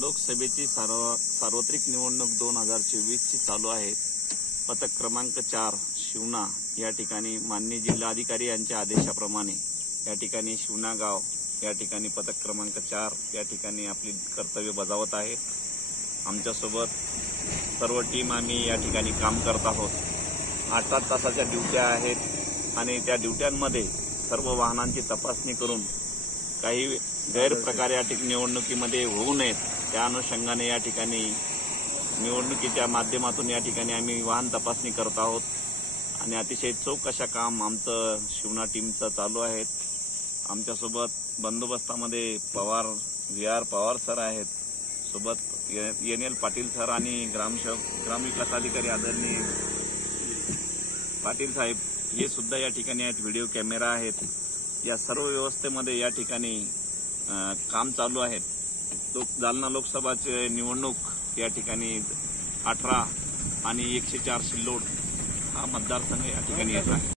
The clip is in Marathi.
लोकसभेची सार्वत्रिक निवडणूक 2024 ची चालू आहे। पथक क्रमांक 4 शिवना या ठिकाणी माननीय जिल्हाधिकारी यांच्या आदेशाप्रमाणे या ठिकाणी शिवना गाव या ठिकाणी पथक क्रमांक 4 या ठिकाणी आपली कर्तव्य बजावत आहे। आमच्यासोबत सर्व टीम आम्ही या ठिकाणी काम करत आहोत। 8 तासाच्या ड्युट्या आहेत आणि त्या ड्युट्यांमध्ये सर्व वाहनांची तपासणी करून काही गैरप्रकार या निवडणुकीमध्ये होऊ नयेत त्या अनुषंगाने या ठिकाणी निवडणुकीच्या माध्यमातून या ठिकाणी आम्ही वाहन तपासणी करत आहोत आणि अतिशय चोख अशा काम आमचं शिवना टीमचं चालू आहे। आमच्यासोबत बंदोबस्तामध्ये व्ही.आर. पवार सर आहेत, सोबत एन.एल. पाटील सर आणि ग्रामविकास अधिकारी आदरणीय पाटील साहेब हे सुद्धा या ठिकाणी आहेत। व्हिडिओ कॅमेरा आहेत। या सर्व व्यवस्थेमध्ये या ठिकाणी काम चालू आहे। जालना लोकसभाची निवडणूक या ठिकाणी 18 आणि 104 सिल्लोड हा मतदारसंघ या ठिकाणी येत आहे।